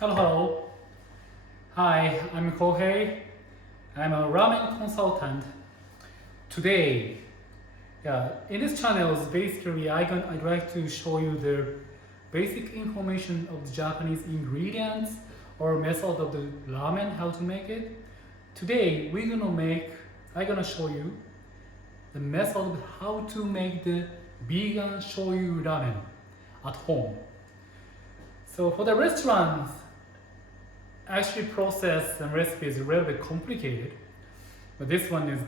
Hello, hello. Hi, I'm Kohei. I'm a ramen consultant. Today, in this channel, basically I'd like to show you the basic information of the Japanese ingredients or method of the ramen, how to make it. Today, I'm gonna show you the method of how to make the vegan shoyu ramen at home. So for the restaurants, actually process and recipe is really complicated, but this one is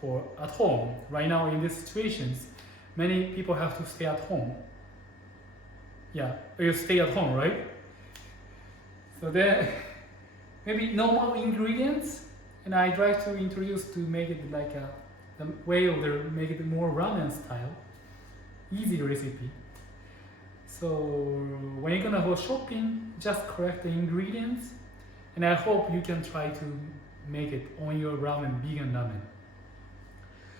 for at home. Right now in these situations, many people have to stay at home. Yeah, you stay at home, right? So then maybe normal ingredients, and I try to introduce to make it like the way of make it more ramen style, easy recipe. So when you're gonna go shopping, just correct the ingredients, and I hope you can try to make it on your ramen, vegan ramen.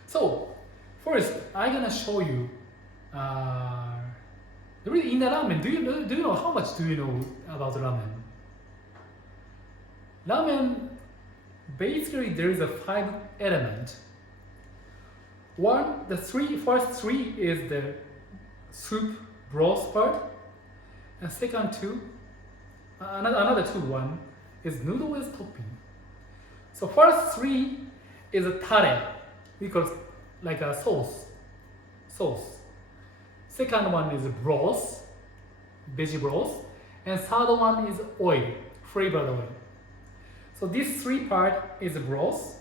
So first, I'm gonna show you. Really in the ramen, do you know how much do you know about ramen? Ramen, basically there is a 5 element. First three is the soup broth part, and second another two one is noodle as topping. So first 3 is a tare, because like a sauce. Second one is broth, veggie broth, and third one is oil, flavored oil. So this 3 part is broth,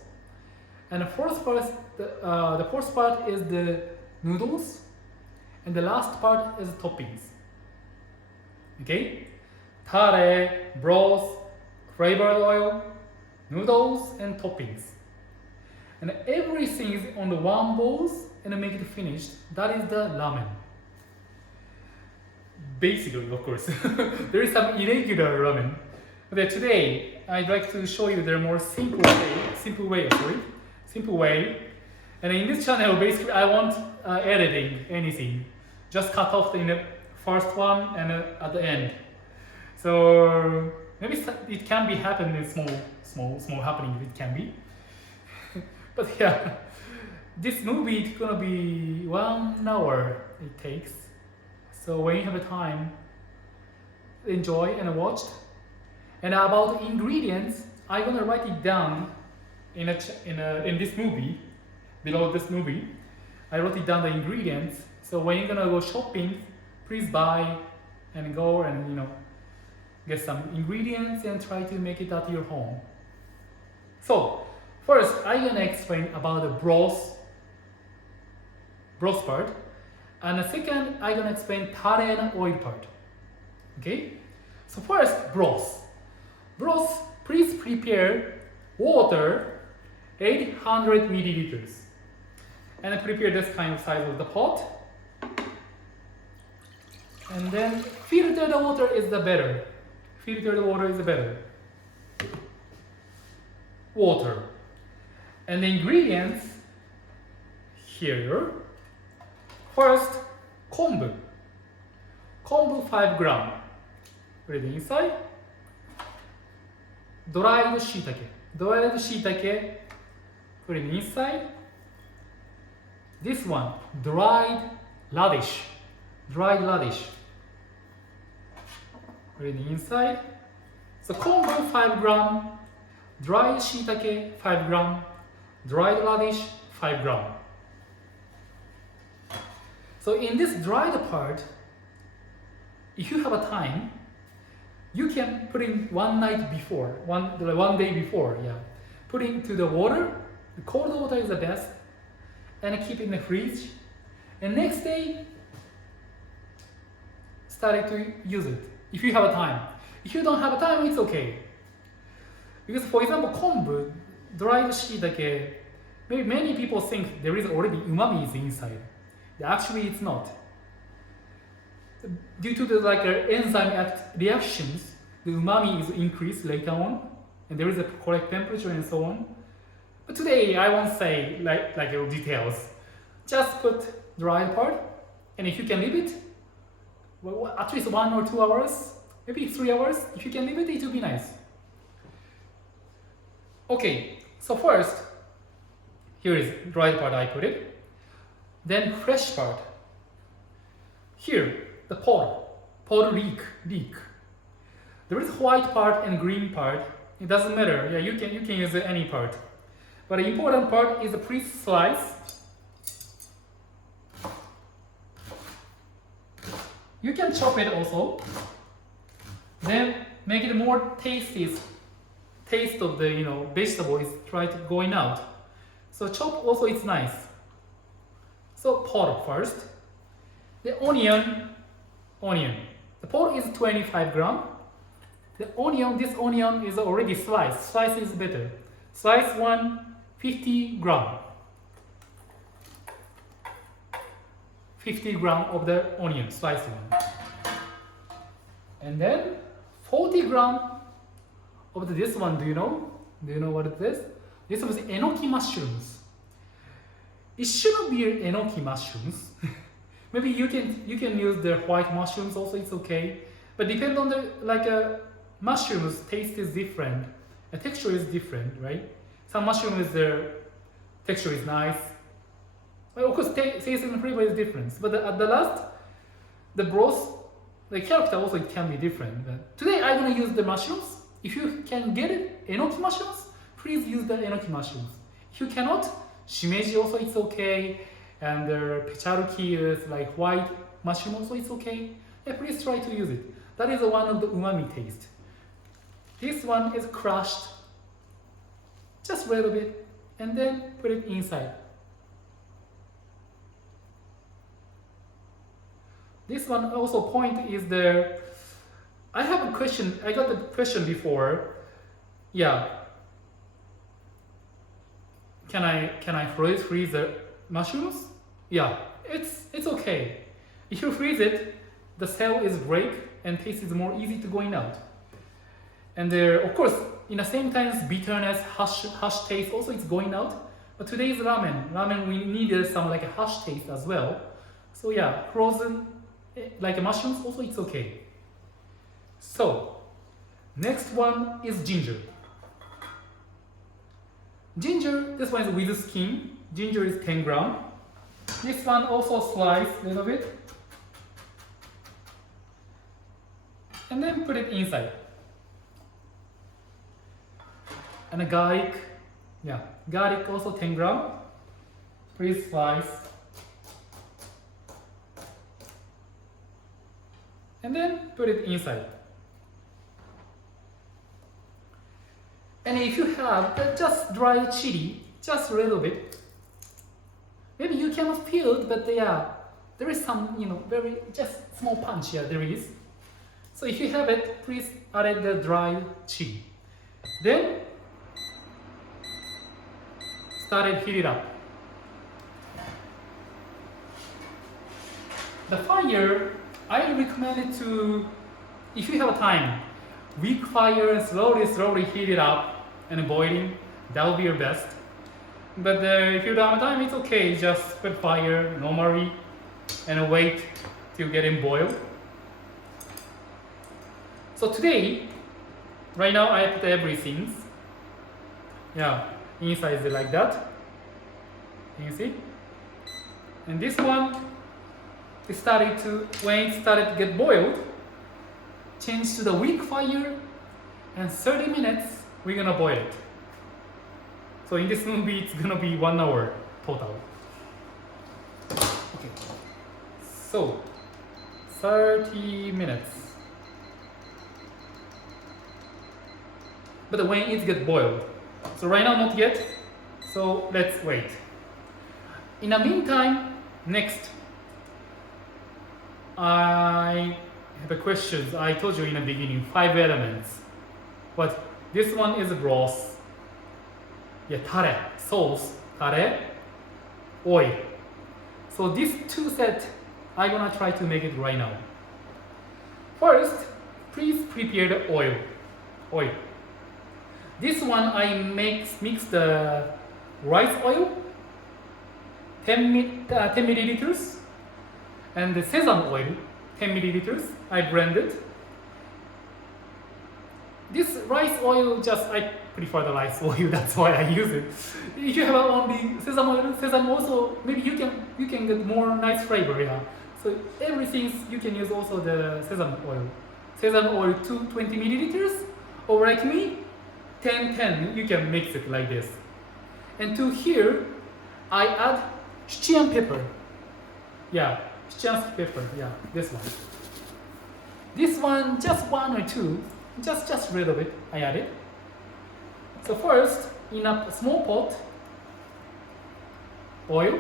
and the fourth part is the noodles, and the last part is toppings. Okay? Tare, broth, flavored oil, noodles, and toppings. And everything is on the one bowl and make it finished. That is the ramen. Basically, of course. There is some irregular ramen. But today, I'd like to show you the more simple way. And in this channel, basically, I won't editing anything. Just cut off in the first one and at the end. So maybe it can be happening small happening. It can be. But yeah, this movie is gonna be 1 hour it takes. So when you have a time, enjoy and watch. And about the ingredients, I'm gonna write it down in this movie. Below this movie, I wrote it down the ingredients. So when you're gonna go shopping, please buy and go and get some ingredients and try to make it at your home. So first, I'm gonna explain about the broth part, and the second, I'm gonna explain tare and oil part. Okay. So first, broth. Please prepare water 800 milliliters. And prepare this kind of size of the pot. And then filter the water is the better. Water. And the ingredients here. First, Kombu. Kombu 5 gram. Put it inside. Dried shiitake. Put it inside. This one, dried radish. Put it inside. So Kombu 5 gram, dried shiitake 5 gram, dried radish 5 gram. So in this dried part, if you have a time, you can put in one day before, Put into the water. The cold water is the best, and keep in the fridge. And next day, start to use it if you have a time. If you don't have a time, it's okay. Because for example, kombu, dried shiitake, maybe many people think there is already umami is inside. Actually, it's not. Due to the enzyme reactions, the umami is increased later on, and there is a correct temperature and so on. But today I won't say like details. Just put dry part, and if you can leave it, well, at least 1 or 2 hours, maybe 3 hours. If you can leave it, it will be nice. Okay, so first, here is dried part I put it. Then fresh part. Here, the pod leek. There is white part and green part. It doesn't matter. Yeah, you can use any part. But the important part is the pre-slice. You can chop it also. Then make it more tasty. Taste of the vegetable is try to going out. So chop also it's nice. So pot first. The onion. The pot is 25 gram. The onion, this onion is already sliced. Slice is better. Slice 50 gram. 50 gram of the onion, sliced one. And then 40 gram of this one, do you know? Do you know what it is? This was enoki mushrooms. It shouldn't be enoki mushrooms. Maybe you can use the white mushrooms also, it's okay. But depend on the mushrooms, taste is different. The texture is different, right? Some mushrooms their texture is nice. Well, of course, taste and flavor is different. But at the last, the broth, the character also it can be different. But today I'm gonna use the mushrooms. If you can get it, enoki mushrooms, please use the enoki mushrooms. If you cannot, shimeji also it's okay. And the pecharuki is like white mushroom also it's okay. Yeah, please try to use it. That is one of the umami taste. This one is crushed, just a little bit, and then put it inside. This one also point is there. I have a question. I got the question before. Yeah. Can I freeze the mushrooms? Yeah, it's okay. If you freeze it, the cell is break and taste is more easy to going out. And there, of course, in the same time, bitterness, harsh taste also it's going out. But today's ramen we needed some like a harsh taste as well. So yeah, frozen like mushrooms also it's okay. So next one is ginger. Ginger, this one is with skin. Ginger is 10 gram. This one also slice a little bit. And then put it inside. And the garlic, yeah, garlic also 10 gram. Please slice. And then put it inside. And if you have just dry chili, just a little bit, maybe you cannot feel it, but yeah, there is some, very just small punch here, there is. So if you have it, please add the dry chili. Then, heat it up. The fire, I recommend it to, if you have time, weak fire, slowly heat it up and boiling, that will be your best. But if you don't have time, it's okay, just put fire normally and wait till getting boiled. So today, right now I put everything. Yeah, inside is like that. Can you see? And this one, when it started to get boiled, change to the weak fire, and 30 minutes we're gonna boil it. So in this movie, it's gonna be 1 hour total. Okay. So 30 minutes. But when it gets boiled, so right now not yet. So let's wait. In the meantime, next, I have a question. I told you in the beginning, 5 elements. But this one is broth. Yeah, tare, sauce, tare, oil. So these 2 sets, I'm gonna try to make it right now. First, please prepare the oil. This one I mix the rice oil, 10 milliliters, and the sesame oil, 10 milliliters. I blend it. This rice oil, just I prefer the rice oil. That's why I use it. If you have only sesame also maybe you can get more nice flavor. Yeah. So everything you can use also the sesame oil. Sesame oil 220 milliliters, or like me, 10. You can mix it like this. And to here, I add shiitake pepper. Yeah, shiitake pepper. Yeah, this one. This one, just 1 or 2, just a little bit. I add it. So first, in a small pot, oil.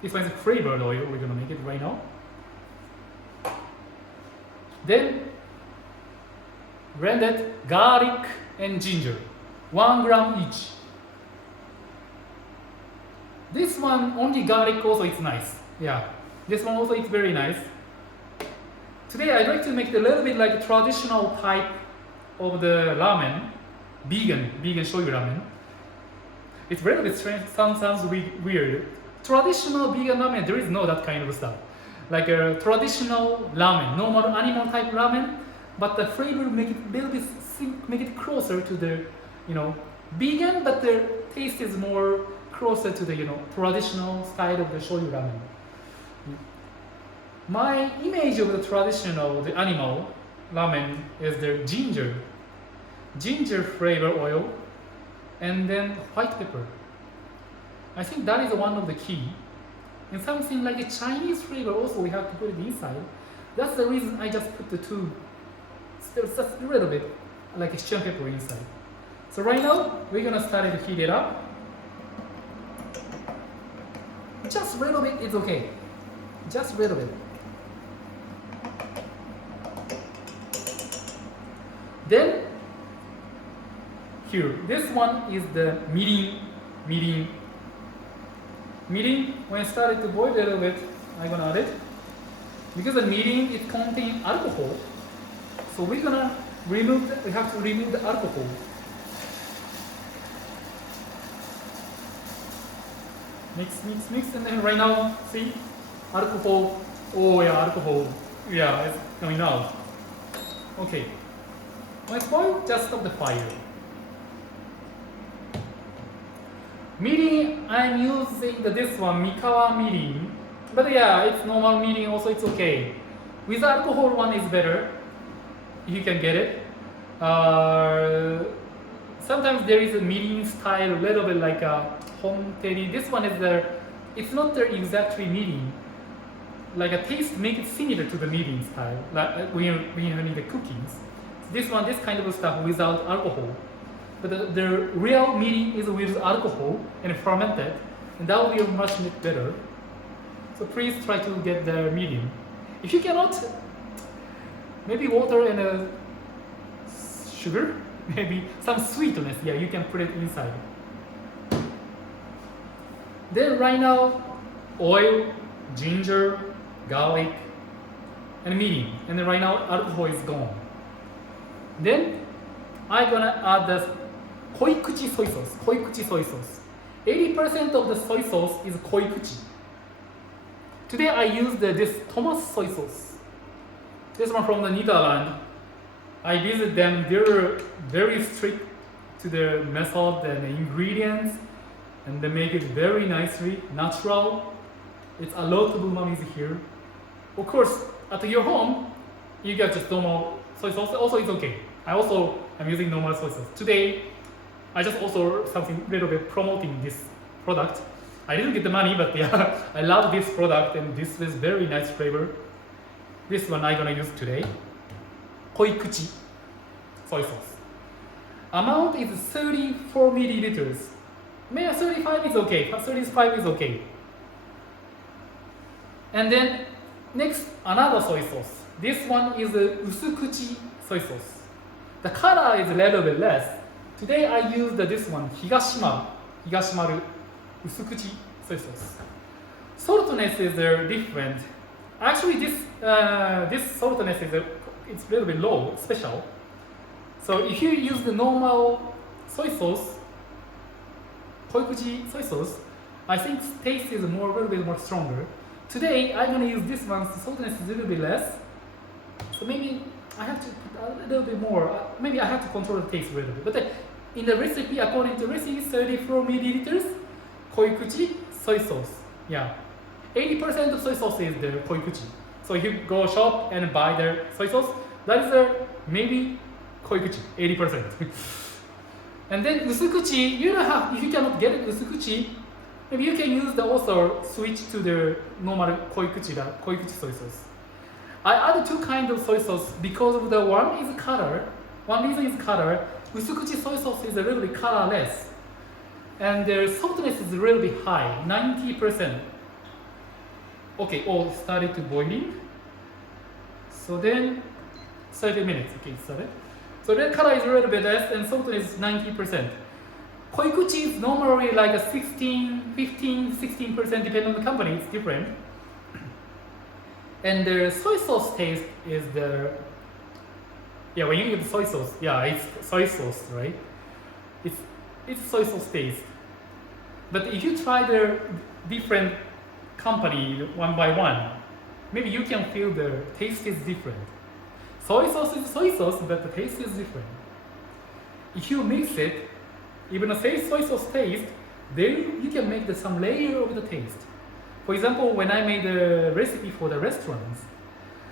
This one is flavored oil. We're gonna make it right now. Then, grated garlic and ginger, 1 gram each. This one only garlic also it's nice. Yeah, this one also it's very nice. Today I'd like to make it a little bit like a traditional type of the ramen, vegan shoyu ramen. It's a little bit strange, sounds weird. Traditional vegan ramen, there is no that kind of stuff. Like a traditional ramen, normal animal type ramen, but the flavor make it a little bit make it closer to the vegan, but the taste is more closer to the traditional style of the shoyu ramen. My image of the traditional, the animal ramen is the ginger flavor oil, and then white pepper. I think that is one of the key. And something like a Chinese flavor also we have to put it inside. That's the reason I just put the two, just a little bit, like a shiitake pepper inside. So right now we're gonna start to heat it up. Just a little bit, it's okay. Just a little bit. Then here, this one is the mirin. Mirin, when I started to boil a little bit, I'm gonna add it. Because the mirin, it contains alcohol, so we have to remove the alcohol. Mix, and then right now, see, alcohol. Oh yeah, alcohol. Yeah, it's coming out. Okay. When it's boiled, just stop the fire. Mirin, I'm using this one, Mikawa mirin. But yeah, it's normal mirin also, it's okay. With alcohol one is better, if you can get it. Sometimes there is a mirin style, a little bit like a honteri. This one is it's not the exactly mirin. Like a taste make it similar to the mirin style, like when you're having the cookings. This kind of stuff without alcohol. But the real mirin is with alcohol and fermented, and that will be much better. So please try to get the mirin. If you cannot, maybe water and sugar, maybe some sweetness. Yeah, you can put it inside. Then right now, oil, ginger, garlic, and mirin. And then right now, alcohol is gone. Then I'm gonna add the Koikuchi soy sauce. 80% of the soy sauce is Koikuchi. Today I used this Thomas soy sauce. This one from the Netherlands. I visit them. They're very strict to their method and the ingredients, and they make it very nicely, natural. It's a lot of umami here. Of course, at your home, you get just normal soy sauce. Also, it's okay. I'm using normal soy sauce. Today, I just also something little bit promoting this product. I didn't get the money, but yeah, I love this product and this is very nice flavor. This one I'm gonna use today. Koikuchi soy sauce. Amount is 34 milliliters. Maybe 35 is okay, 35 is okay. And then next, another soy sauce. This one is a Usukuchi soy sauce. The color is a little bit less. Today I used this one, Higashimaru Usukuchi soy sauce. Saltiness is different. Actually, this saltiness it's a little bit low, special. So if you use the normal soy sauce, Koikuchi soy sauce, I think taste is a little bit more stronger. Today I'm gonna use this one, so saltiness is a little bit less. So maybe I have to put a little bit more. Maybe I have to control the taste a little bit. But in the recipe, according to recipe, 34 milliliters, Koikuchi soy sauce. Yeah, 80% of soy sauce is the Koikuchi. So if you go shop and buy the soy sauce, that is maybe Koikuchi, 80%. And then Usukuchi, you don't have, if you cannot get it Usukuchi, maybe you can use the also switch to the normal Koikuchi soy sauce. I add two kinds of soy sauce because of the one is color. One reason is color. Usukuchi soy sauce is a little bit colorless, and their saltiness is really high, 90%. Okay, all started to boiling. So then 30 minutes. Okay, started. So red color is a little bit less, and saltiness is 90%. Koikuchi is normally like a 16, 15, 16%, depending on the company. It's different. And the soy sauce taste is when you eat the soy sauce, it's soy sauce, right? It's soy sauce taste. But if you try the different company one by one, maybe you can feel the taste is different. Soy sauce is soy sauce, but the taste is different. If you mix it, even the same soy sauce taste, then you can make some layer of the taste. For example, when I made the recipe for the restaurants,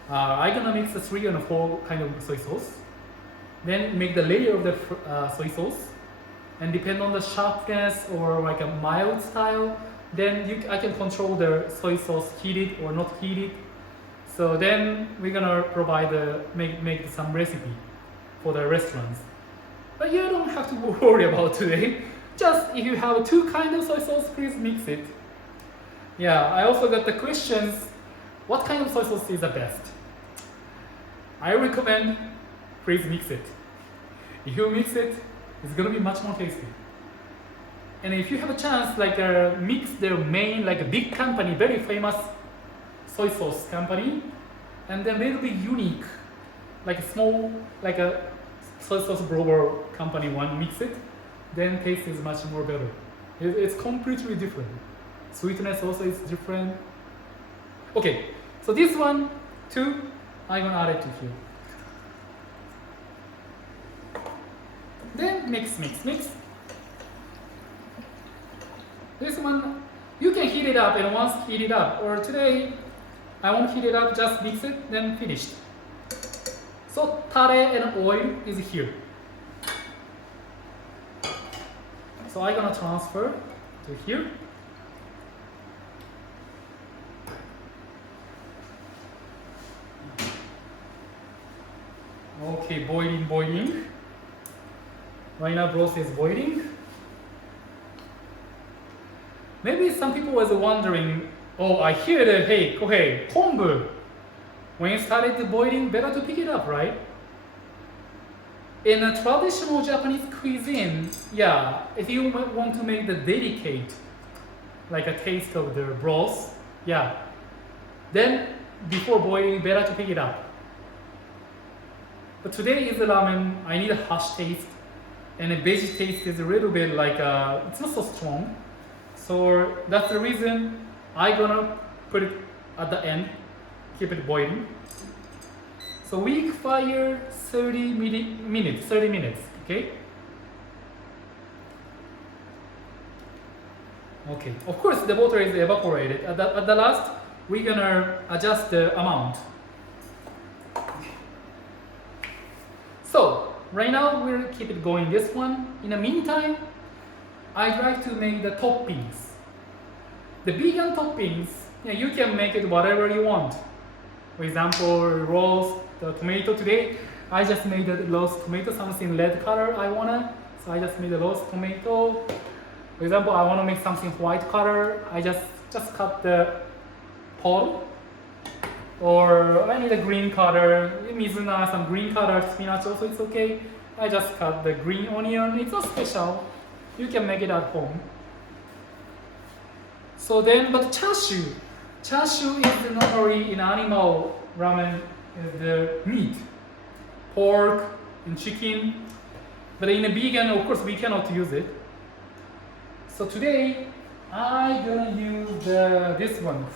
I'm gonna mix the 3 and 4 kind of soy sauce, then make the layer of the soy sauce, and depend on the sharpness or like a mild style, then I can control the soy sauce heated or not heated. So then we're gonna provide make some recipe for the restaurants. But you don't have to worry about today. Just if you have 2 kinds of soy sauce, please mix it. Yeah, I also got the questions, what kind of soy sauce is the best? I recommend, please mix it. If you mix it, it's gonna be much more tasty. And if you have a chance, like mix their main, like a big company, very famous soy sauce company, and then little bit unique, like a small, like a soy sauce blower company one, mix it, then taste is much more better. It's completely different. Sweetness also is different. Okay, so this one too, I'm gonna add it to here. Then mix. This one, you can heat it up and once heat it up, or today, I won't heat it up, just mix it, then finished. So tare and oil is here. So I'm gonna transfer to here. Okay, boiling. Right now broth is boiling. Maybe some people was wondering, oh, I hear that, hey, Kombu. When it started boiling, better to pick it up, right? In a traditional Japanese cuisine, if you want to make the delicate, like a taste of the broth, then before boiling, better to pick it up. But today is the ramen, I need a harsh taste, and the veggie taste is a little bit like, it's not so strong. So that's the reason I'm gonna put it at the end, keep it boiling. So weak fire 30 minutes, okay? Okay, of course the water is evaporated. At the last, we're gonna adjust the amount. So right now we'll keep it going this one. In the meantime, I'd like to make the toppings. The vegan toppings, you can make it whatever you want. For example, roast the tomato today. I just made a roast tomato, something red color I wanna. So I just made a roast tomato. For example, I wanna make something white color. I just cut the pod. Or I need a green color, mizuna, some green color, spinach also it's okay. I just cut the green onion, it's not special. You can make it at home. So then, but chashu is normally in animal ramen, is the meat, pork and chicken. But in a vegan, of course, we cannot use it. So today, I'm gonna use this one.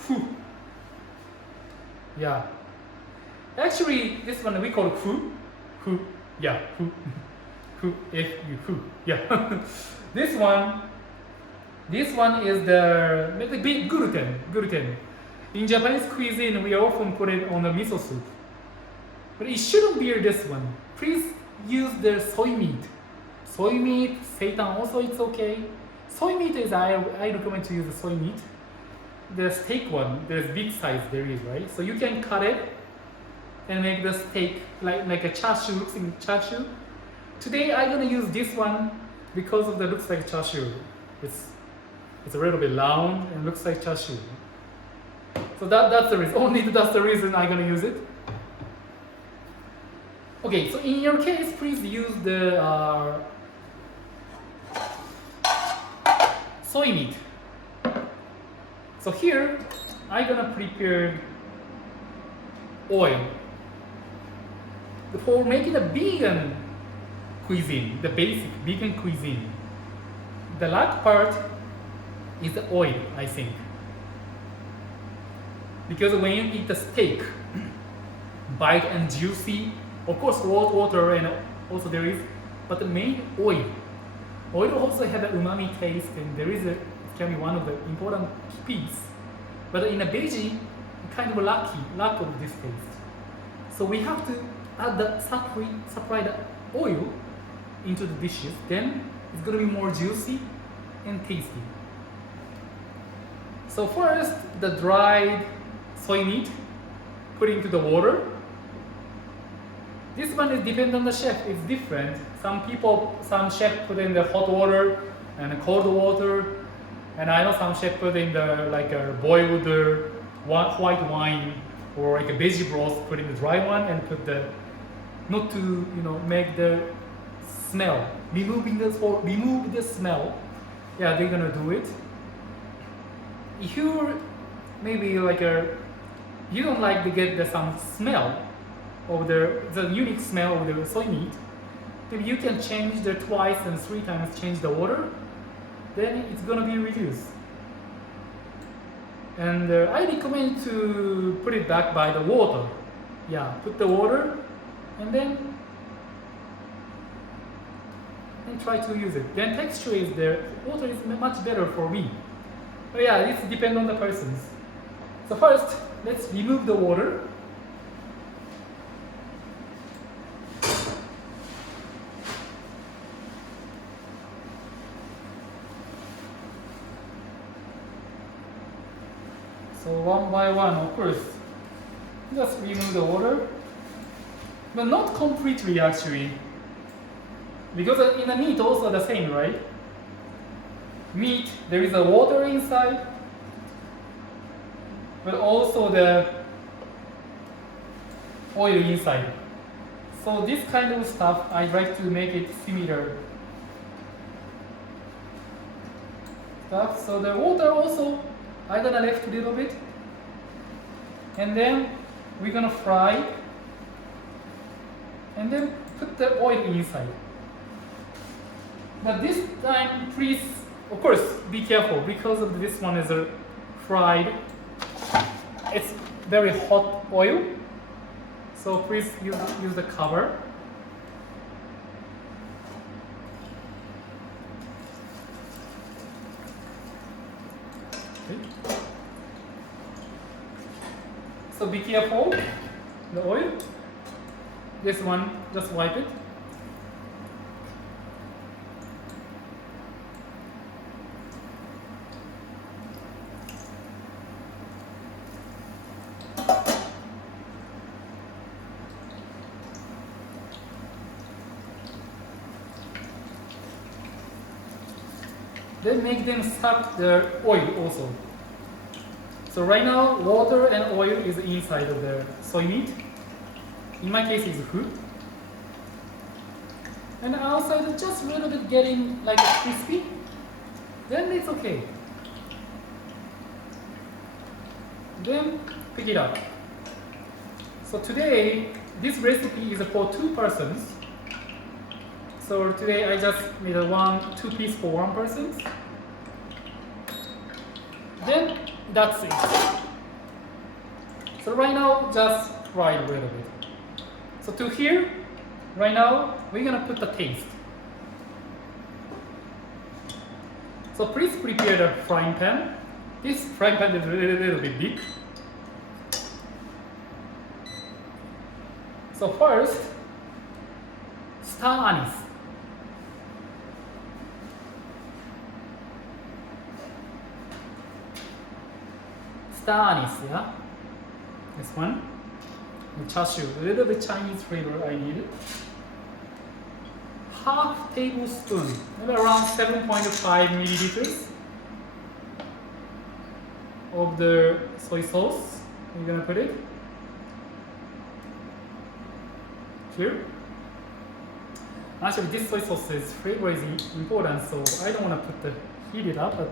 Actually, this one we call fu. Fu. Yeah, fu. Fu. F-U. Yeah. This one is the big gluten. Gluten. In Japanese cuisine, we often put it on the miso soup. But it shouldn't be this one. Please use the soy meat. Soy meat, seitan also it's okay. Soy meat is I recommend to use the soy meat. The steak one, there's big size there is, right? So you can cut it and make the steak like a chashu, looks in chashu. Today I'm gonna use this one because of the looks like chashu. It's a little bit round and looks like chashu. So that's the reason. Only that's the reason I'm gonna use it. Okay, so in your case, please use the soy meat. So here, I'm gonna prepare oil. For making a vegan cuisine, the basic vegan cuisine, the last part is the oil, I think. Because when you eat the steak, bite and juicy, of course water and also there is, but the main oil. Oil also have an umami taste and it can be one of the important piece. But in a veggie, kind of lack of this taste. So we have to add the supply the oil into the dishes, then it's gonna be more juicy and tasty. So first, the dried soy meat, put into the water. This one is depend on the chef, it's different. Some chef put in the hot water and cold water, and I know some chef put in the like a boiled white wine or like a veggie broth, put in the dry one and put the not to make the smell, remove the smell. Yeah, they're gonna do it. If you maybe like you don't like to get some smell of the unique smell of the soy meat, then you can change the twice and 3 times change the water, then it's gonna be reduced. And I recommend to put it back by the water. Yeah, put the water and then try to use it. Then texture is there. Water is much better for me. But yeah, it depends on the persons. So first, let's remove the water. So one by one, of course, just remove the water, but not completely actually, because in the meat also the same, right? Meat, there is a water inside, but also the oil inside. So this kind of stuff, I like to make it similar stuff. So the water also, I'm gonna left a little bit, and then we're gonna fry, and then put the oil inside. But this time, please, of course, be careful because of this one is fried. It's very hot oil, so please use the cover. Okay. So be careful, the oil. This one, just wipe it. Then make them suck the oil also. So right now, water and oil is inside of the soy meat. In my case, it's food. And outside, just a little bit getting like crispy. Then it's okay. Then pick it up. So today, this recipe is for 2 persons. So today I just made a 2 piece for 1 person. Then that's it. So right now just fried a little bit. So to here, right now, we're gonna put the taste. So please prepare the frying pan. This frying pan is a little bit big. So first, stir anise. Stir anise, yeah? This one. The chashu, a little bit Chinese flavor I need. Half tablespoon, maybe around 7.5 milliliters of the soy sauce. We're gonna put it here. Actually, this soy sauce's flavor is important, so I don't want to put the heat it up, but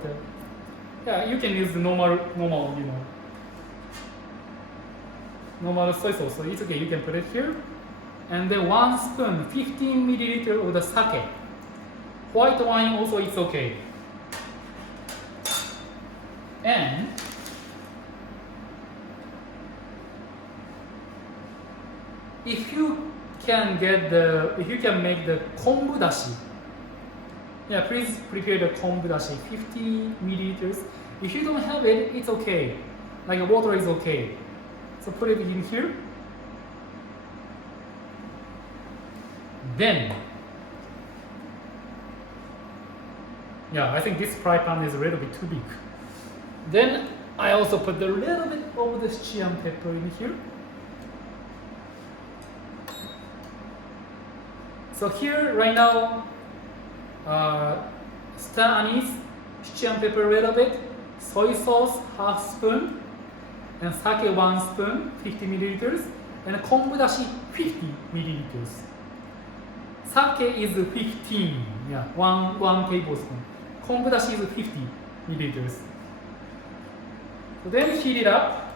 yeah, you can use the normal, normal soy sauce. So it's okay. You can put it here. And then 1 spoon, 15 milliliter of the sake. White wine also it's okay. And if you can make the kombu dashi, yeah, please prepare the kombu dashi, 50 milliliters. If you don't have it, it's okay. Like water is okay. So put it in here. Then, yeah, I think this fry pan is a little bit too big. Then I also put a little bit of the cayenne pepper in here. So here right now, star anise, cayenne pepper a little bit, soy sauce half spoon, and sake 1 spoon, 50 milliliters, and kombu dashi 50 milliliters. Sake is 15, yeah, one tablespoon. Kombu dashi is 50 milliliters. So then heat it up,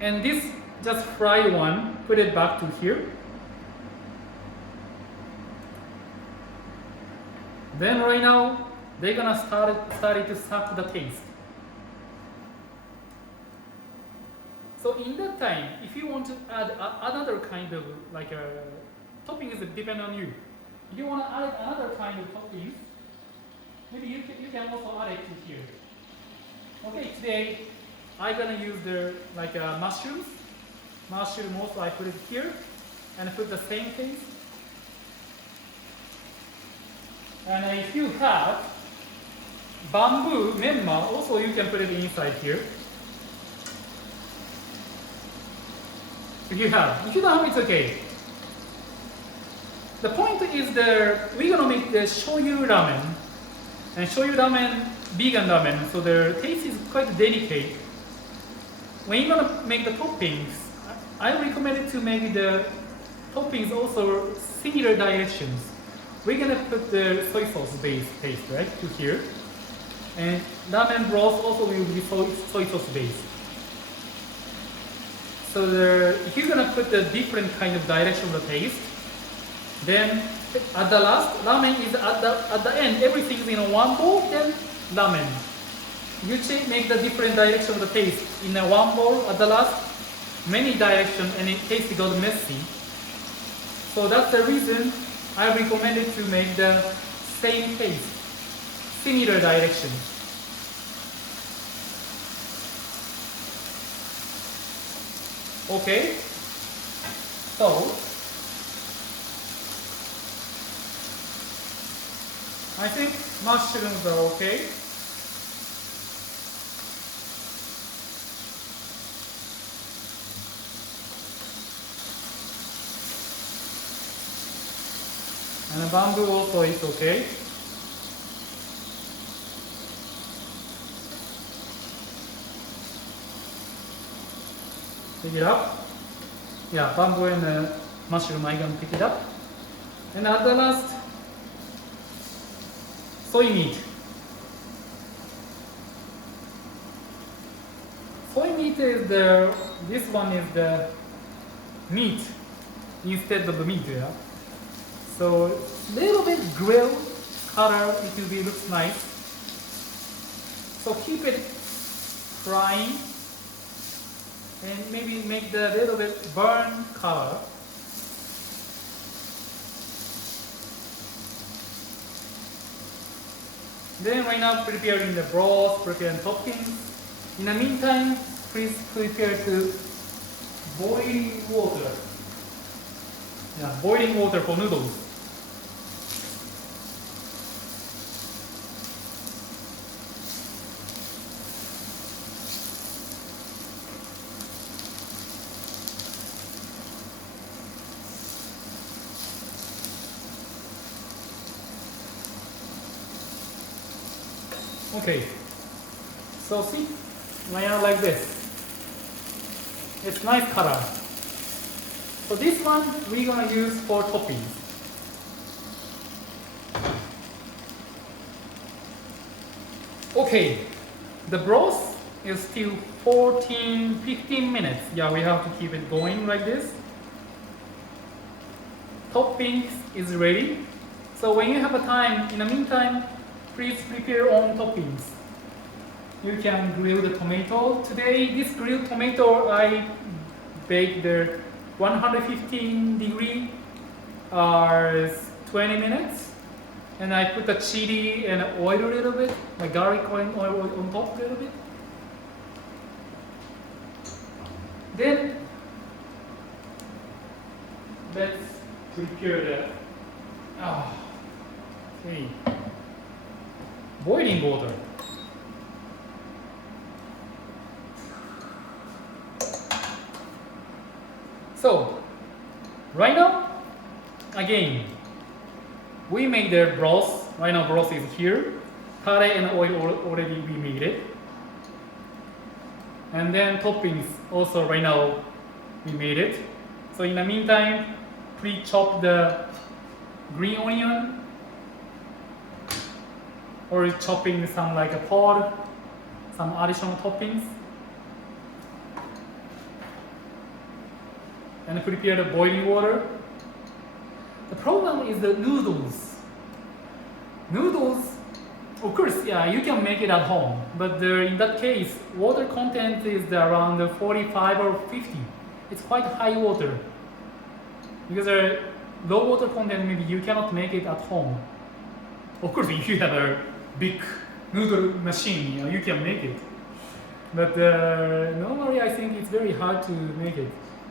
and this just fried one, put it back to here. Then right now, they're gonna start to suck the taste. So in that time, if you want to add another kind of like a toppings, depend on you. If you want to add another kind of toppings, maybe you can also add it to here. Okay, today I'm gonna use the mushrooms. Mushroom also I put it here, and put the same things. And if you have bamboo memma, also you can put it inside here. If you don't have, it's okay. The point is we're gonna make the shoyu ramen, and shoyu ramen, vegan ramen, so the taste is quite delicate. When you're gonna make the toppings, I recommend it to make the toppings also similar directions. We're gonna put the soy sauce based paste right to here, and ramen broth also will be soy sauce based. So if you're gonna put the different kind of direction of the taste, then at the last, ramen is at the end, everything is in one bowl, then ramen. You make the different direction of the taste in one bowl at the last, many directions, and it tastes got messy. So that's the reason I recommended to make the same taste, similar direction. Okay, so I think mushrooms are okay. And the bamboo also is okay. Pick it up. Yeah, bamboo and mushroom, I'm gonna pick it up. And at the last, soy meat. Soy meat is this one is the meat instead of the meat, yeah. So little bit grilled color, it will be looks nice. So keep it frying and maybe make the little bit burn color. Then right now preparing the broth, preparing toppings. In the meantime, please prepare to boiling water. Yeah, boiling water for noodles. Okay, so see, right now like this. It's nice color. So this one we're gonna use for toppings. Okay, the broth is still 15 minutes. Yeah, we have to keep it going like this. Toppings is ready. So when you have a time, in the meantime, please prepare own toppings. You can grill the tomato. Today, this grilled tomato, I baked the 115 degree 20 minutes. And I put the chili and oil a little bit, my garlic oil on top a little bit. Then, let's prepare the, okay, boiling water. So, right now, again, we made the broth. Right now, broth is here. Tare and oil already we made it. And then toppings also right now we made it. So in the meantime, pre-chop the green onion or chopping some like a pod, some additional toppings. And prepare the boiling water. The problem is the noodles. Noodles, of course, yeah, you can make it at home, but in that case, water content is around 45 or 50. It's quite high water. Because low water content, maybe you cannot make it at home. Of course, if you have a big noodle machine, you can make it. But normally, I think it's very hard to make it.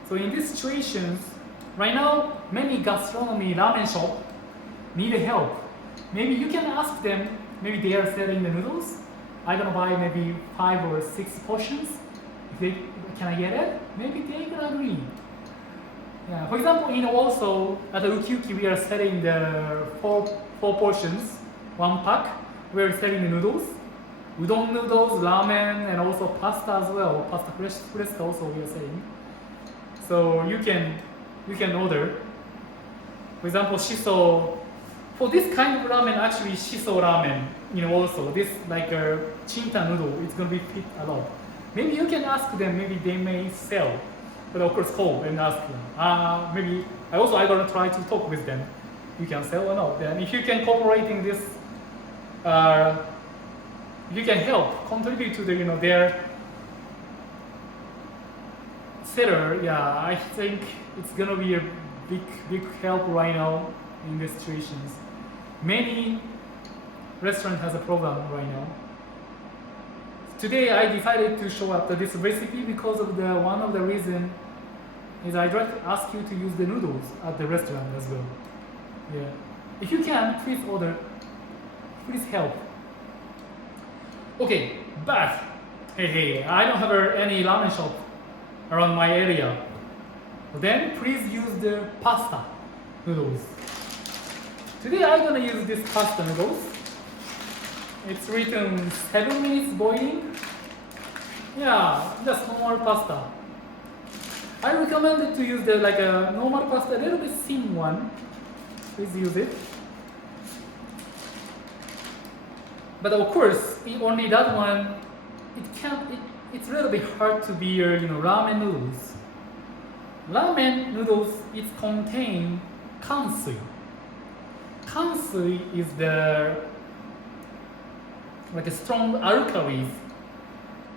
So in these situations, right now, many gastronomy ramen shop need help. Maybe you can ask them, maybe they are selling the noodles. I'm gonna buy maybe 5 or 6 portions. Can I get it? Maybe they can agree. Yeah. For example, also at the Usukuchi we are selling the 4 portions, 1 pack. We are selling the noodles, udon noodles, ramen, and also pasta as well. Pasta fresca also we are selling. So you can order. For example, shiso. For this kind of ramen, actually shiso ramen, also this like a chinta noodle, it's gonna be fit a lot. Maybe you can ask them. Maybe they may sell, but of course call and ask them. Maybe I gonna try to talk with them. You can sell or not. Then if you can cooperate in this, you can help contribute to the their seller. Yeah, I think it's gonna be a big help right now in these situations. Many restaurants has a problem right now. Today I decided to show up this recipe because of one of the reason is I'd like to ask you to use the noodles at the restaurant as well. Yeah, if you can, please order. Please help. Okay, but hey, I don't have any ramen shop around my area. Then please use the pasta noodles. Today I'm gonna use this pasta noodles. It's written 7 minutes boiling. Yeah, just normal pasta. I recommend to use like a normal pasta, a little bit thin one. Please use it. But of course, only that one, it's a little bit hard to be ramen noodles. Ramen noodles, it contain kansui. Kansui is the like a strong alkalis.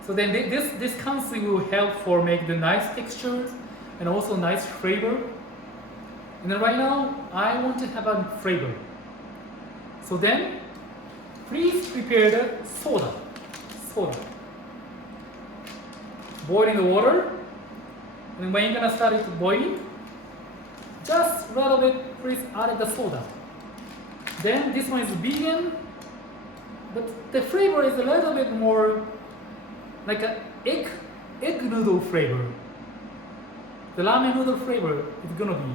So then this kansu will help for make the nice textures and also nice flavor. And then right now I want to have a flavor. So then please prepare the soda. Boiling the water. And when you're gonna start it boiling, just a little bit please add the soda. Then this one is vegan, but the flavor is a little bit more like an egg noodle flavor. The ramen noodle flavor is gonna be.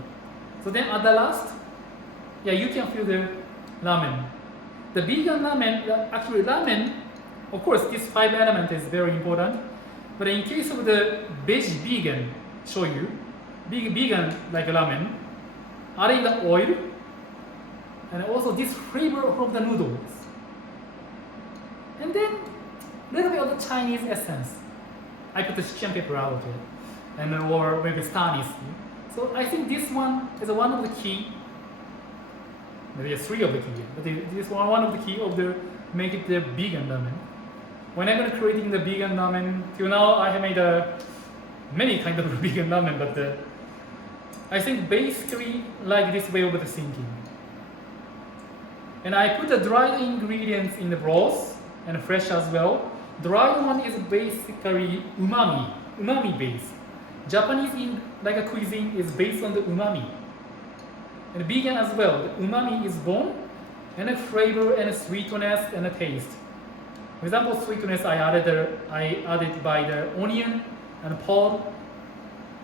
So then at the last, yeah, you can feel the ramen. The vegan ramen, actually ramen, of course this 5 element is very important, but in case of the vegan shoyu, vegan like ramen, adding the oil, and also this flavor from the noodles. And then a little bit of the Chinese essence. I put the shiitake pepper out of it, and or maybe anise. So I think this one is one of the key. Maybe 3 of the key, but this one of the key of the make it the vegan ramen. When I'm gonna creating the vegan ramen, till now I have made many kind of vegan ramen, but I think basically like this way of the thinking. And I put the dried ingredients in the broth and fresh as well. Dried one is basically umami based. Japanese like a cuisine is based on the umami. And vegan as well, the umami is bone and a flavor and a sweetness and a taste. For example, sweetness I added by the onion and pod.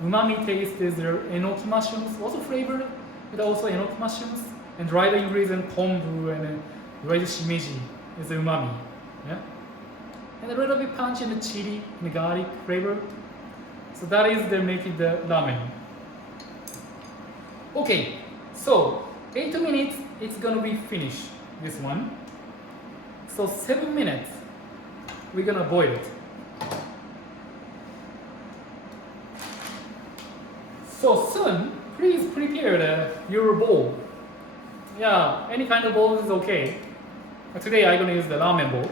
Umami taste is the enoki mushrooms, also flavored with also enoki mushrooms. And dried ingredient kombu and dried shimeji is the umami. Yeah? And a little bit punch in the chili and the garlic flavor. So that is the making the ramen. Okay, so 8 minutes it's gonna be finished, this one. So 7 minutes we're gonna boil it. So soon, please prepare your bowl. Yeah, any kind of bowl is okay. But today I'm gonna use the ramen bowl.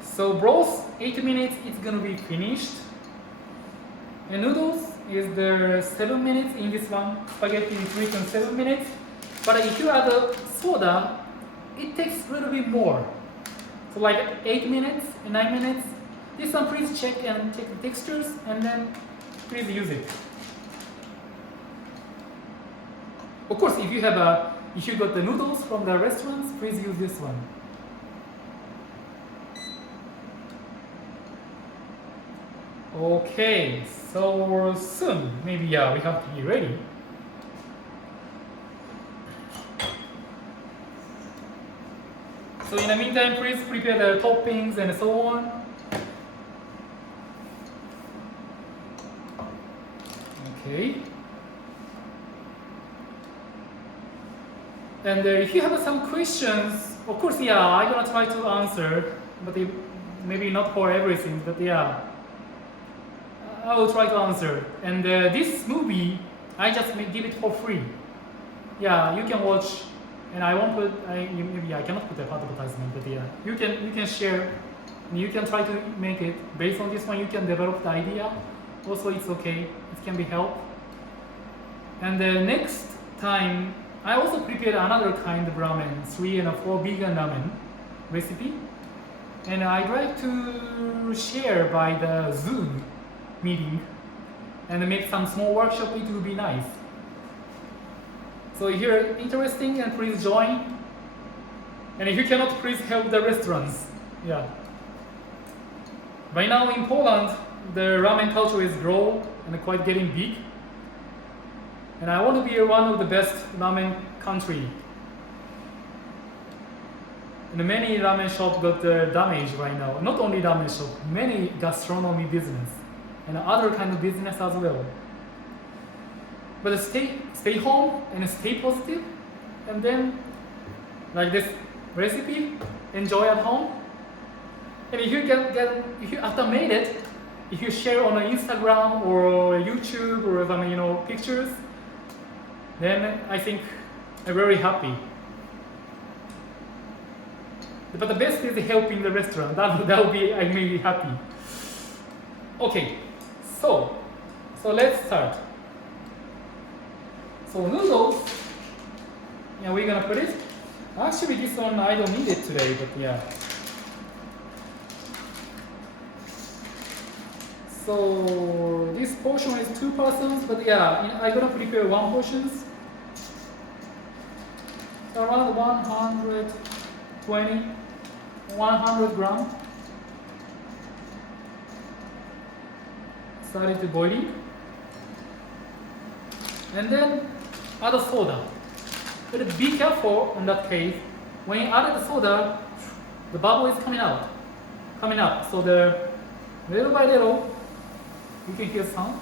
So broth, 8 minutes, it's gonna be finished. And noodles is the 7 minutes in this one. Spaghetti is written 7 minutes. But if you add the soda, it takes a little bit more. So like 8 minutes, 9 minutes. This one please check and check the textures and then please use it. Of course, if you got the noodles from the restaurants, please use this one. Okay, so soon, maybe we have to be ready. So in the meantime, please prepare the toppings and so on. Okay. And if you have some questions, of course, I'm gonna try to answer, but maybe not for everything, but I will try to answer. And this movie, I just give it for free. Yeah, you can watch, and I won't put, maybe I cannot put a advertisement, but you can share, and you can try to make it. Based on this one, you can develop the idea. Also, it's okay, it can be helped. And the next time, I also prepared another kind of ramen, 3 and 4 vegan ramen recipe. And I'd like to share by the Zoom meeting and make some small workshop. It will be nice. So if you're interested, and please join. And if you cannot, please help the restaurants. Yeah. Right now in Poland, the ramen culture is growing and quite getting big. And I want to be one of the best ramen country. And many ramen shops got damaged right now. Not only ramen shop, many gastronomy business and other kind of business as well. But stay home and stay positive, and then like this recipe, enjoy at home. And if you after made it, if you share on Instagram or YouTube or some pictures, then I think I'm very happy. But the best is helping the restaurant. That would be, I may be happy. Okay, so let's start. So noodles, yeah, we're gonna put it. Actually, this one I don't need it today, but yeah. So this portion is 2 persons, but yeah, I'm gonna prepare 1 portion. So around 100 gram. Started to boiling. And then add a soda. But be careful in that case. When you add the soda, the bubble is coming up. So the little by little, you can hear sound.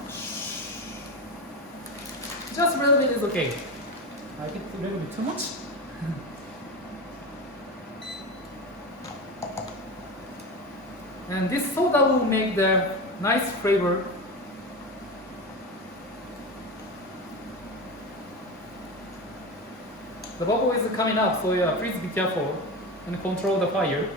Just a little bit is okay. I think a little bit too much. And this soda will make the nice flavor. The bubble is coming up, so yeah, please be careful and control the fire.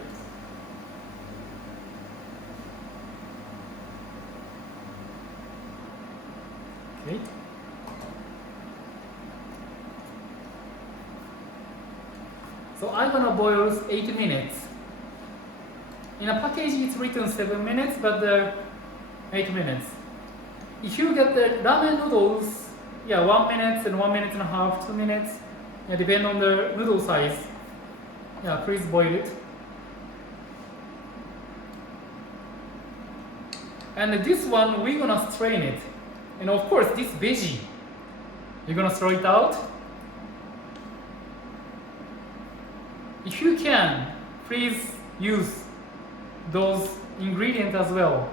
Okay. So I'm gonna boil 8 minutes. In a package it's written 7 minutes, but 8 minutes. If you get the ramen noodles, yeah, 1 minute and 1.5 minutes, 2 minutes, yeah, depend on the noodle size. Yeah, please boil it. And this one we're gonna strain it. And of course this veggie, you're gonna throw it out. If you can, please use those ingredients as well.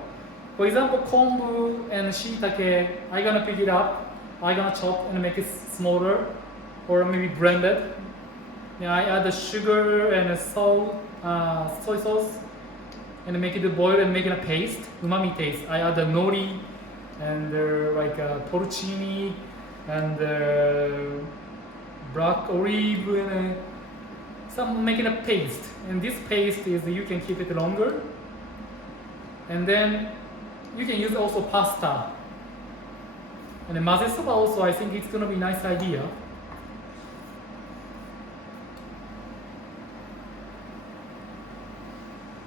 For example, kombu and shiitake, I'm gonna pick it up, I'm gonna chop and make it smaller, or maybe blend it. Yeah, I add the sugar and salt, soy sauce, and make it boil and make it a paste, umami taste. I add the nori and like porcini and black olive and some making a paste. And this paste is you can keep it longer. And then you can use also pasta. And the maze soba also, I think it's gonna be a nice idea.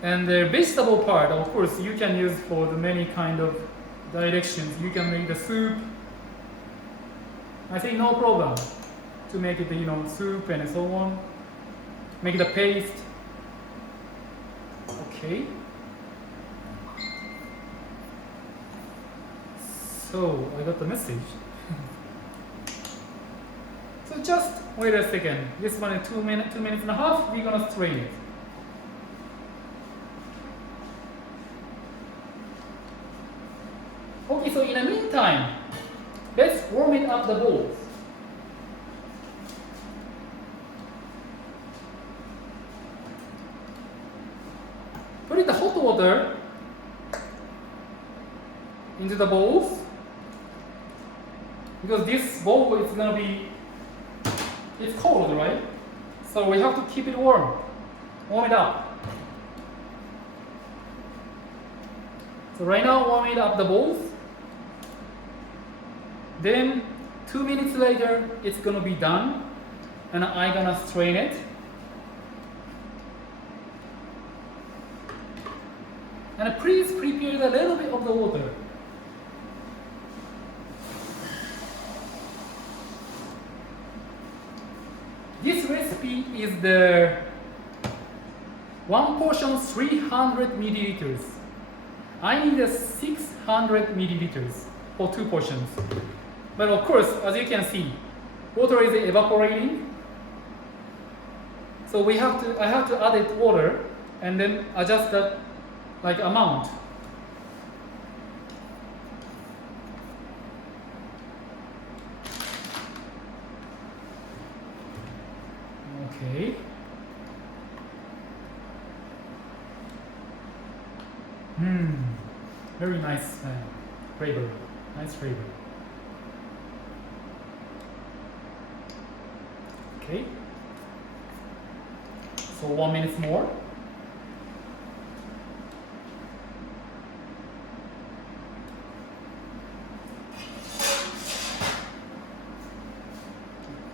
And the vegetable part, of course, you can use for the many kind of directions. You can make the soup. I think no problem to make it, soup and so on. Make it a paste. Okay. So I got the message. So just wait a second. This one is 2 minutes, 2.5 minutes. We're gonna strain it. Okay, so in the meantime, let's warm it up the bowls. Put the hot water into the bowls, because this bowl is gonna be, it's cold, right? So we have to keep it warm it up. So right now, warm it up the bowls. Then 2 minutes later, it's gonna be done, and I'm gonna strain it. And please prepare a little bit of the water. This recipe is the 1 portion 300 milliliters. I need 600 milliliters for 2 portions. But of course, as you can see, water is evaporating. So I have to add it water and then adjust that amount. Okay. Very nice flavor. Nice flavor. Okay. So 1 minute more.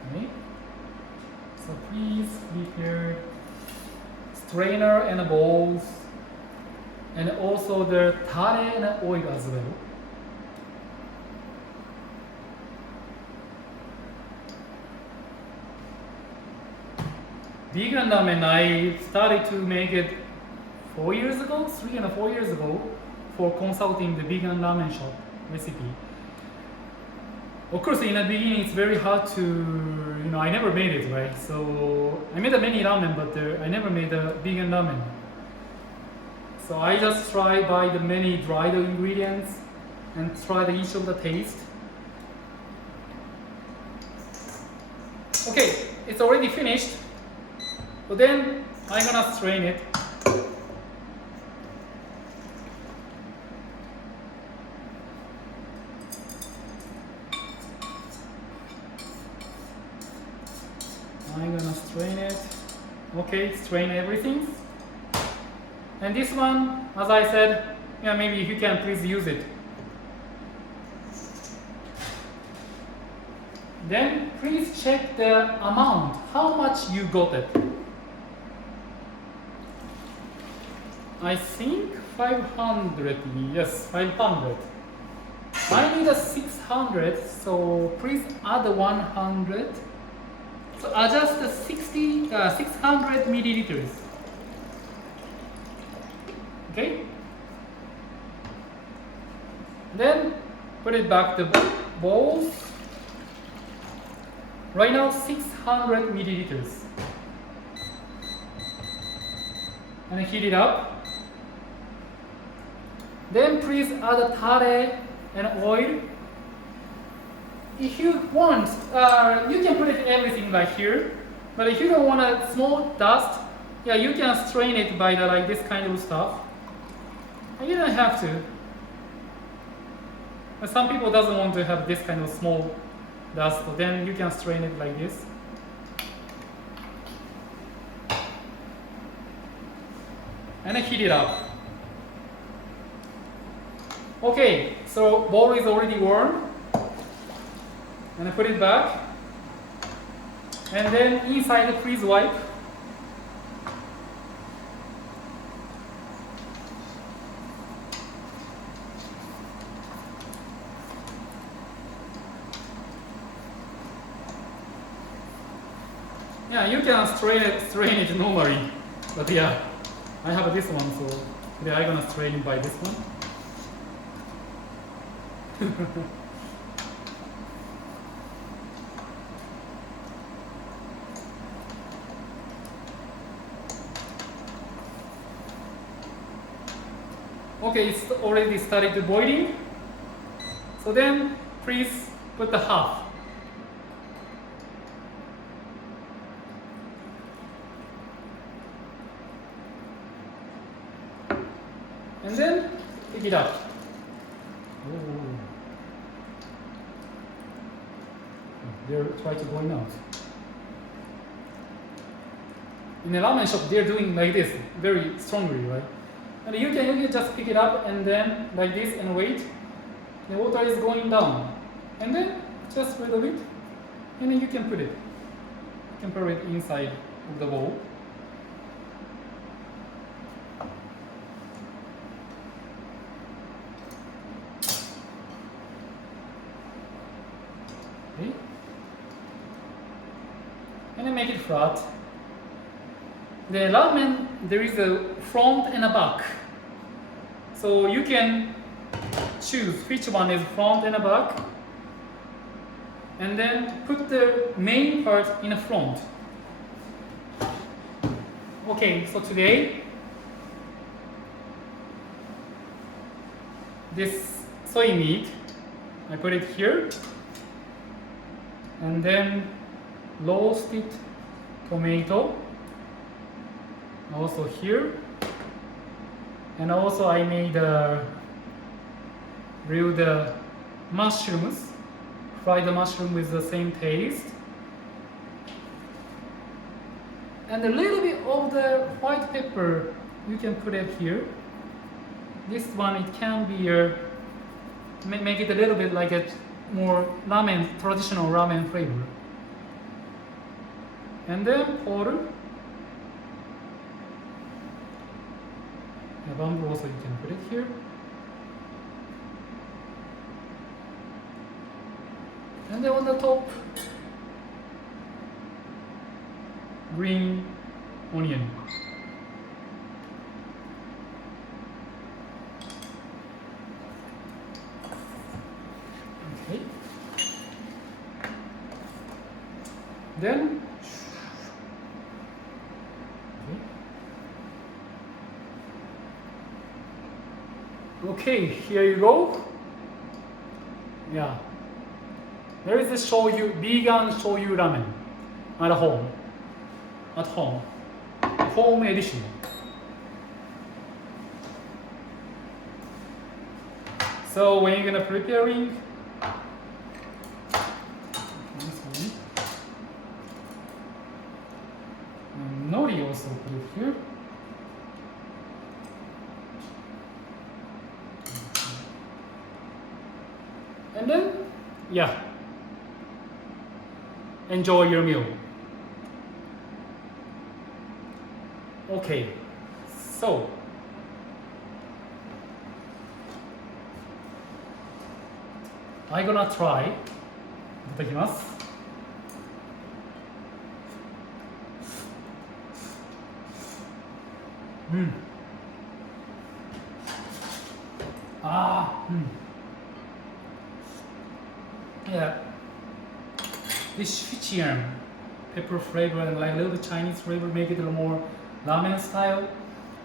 Okay. So please prepare strainer and bowls, and also the tare and oil as well. Vegan ramen, I started to make it 4 years ago, 3 and 4 years ago, for consulting the vegan ramen shop recipe. Of course, in the beginning, it's very hard to, I never made it, right? So I made many ramen, but I never made a vegan ramen. So I just try buy the many dried ingredients and try each of the taste. Okay, it's already finished. So then I'm gonna strain it. I'm gonna strain it. Okay, strain everything. And this one, as I said, maybe if you can please use it. Then please check the amount, how much you got it. I think 500, yes, 500. I need a 600, so please add 100. So adjust the 600 milliliters. Okay? Then put it back the bowl. Right now 600 milliliters. And heat it up. Then please add tare and oil. If you want, you can put it everything like here. But if you don't want a small dust, you can strain it by like this kind of stuff. You don't have to. But some people doesn't want to have this kind of small dust, so then you can strain it like this. And then heat it up. Okay, so bowl is already warm. And I put it back. And then inside, please wipe. You can strain it normally, but I have this one, so today I'm gonna strain it by this one. Okay, it's already started boiling. So then, please put the half. And then pick it up. Ooh. They're trying to boil out. In the ramen shop, they're doing like this, very strongly, right? And you can just pick it up and then like this and wait. The water is going down. And then just a little bit. And then you can put it. You can put it inside of the bowl. Okay. And then make it flat. The ramen, there is a front and a back. So you can choose which one is front and a back. And then put the main part in the front. Okay, so today, this soy meat, I put it here. And then roasted tomato. Also here, and also I made grilled mushrooms, fried mushroom with the same taste. And a little bit of the white pepper you can put it here. This one, it can be make it a little bit like a more ramen, traditional ramen flavor. And then powder. The bamboo also you can put it here. And then on the top, green onion. Okay. Then okay, here you go. Yeah. There is a shoyu, vegan shoyu ramen at home. At home. Home edition. So when you're gonna preparing, nori also put it here. And then, yeah, enjoy your meal. Okay, so I'm gonna try. いただきます。Yeah, this shiitake pepper flavor and like a little Chinese flavor make it a little more ramen style.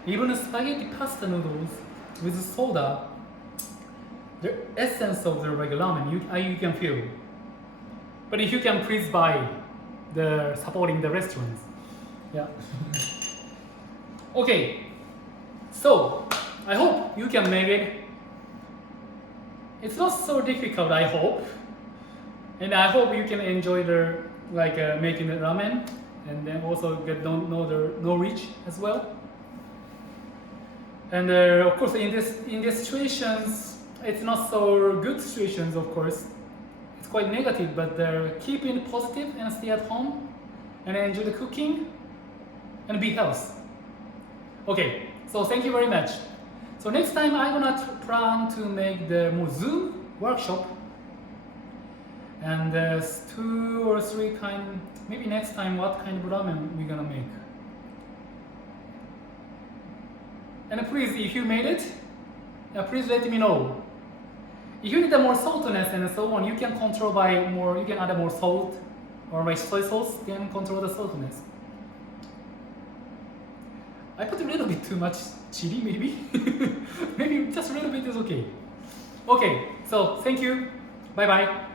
Even spaghetti pasta noodles with soda, the essence of the regular ramen you can feel. But if you can, please buy the supporting the restaurants. Yeah. Okay. So I hope you can make it. It's not so difficult, I hope. And I hope you can enjoy the making the ramen, and then also get to know the knowledge as well. And of course, in these situations, it's not so good situations. Of course, it's quite negative. But keep it positive and stay at home, and enjoy the cooking, and be healthy. Okay, so thank you very much. So next time I'm gonna plan to make the more Zoom workshop. And there's 2 or 3 kind, maybe next time what kind of ramen we're gonna make. And please, if you made it, please let me know. If you need more saltiness and so on, you can control by more, you can add more salt or my soy sauce, then control the saltiness. I put a little bit too much chili, maybe. Maybe just a little bit is okay. Okay, so thank you. Bye bye.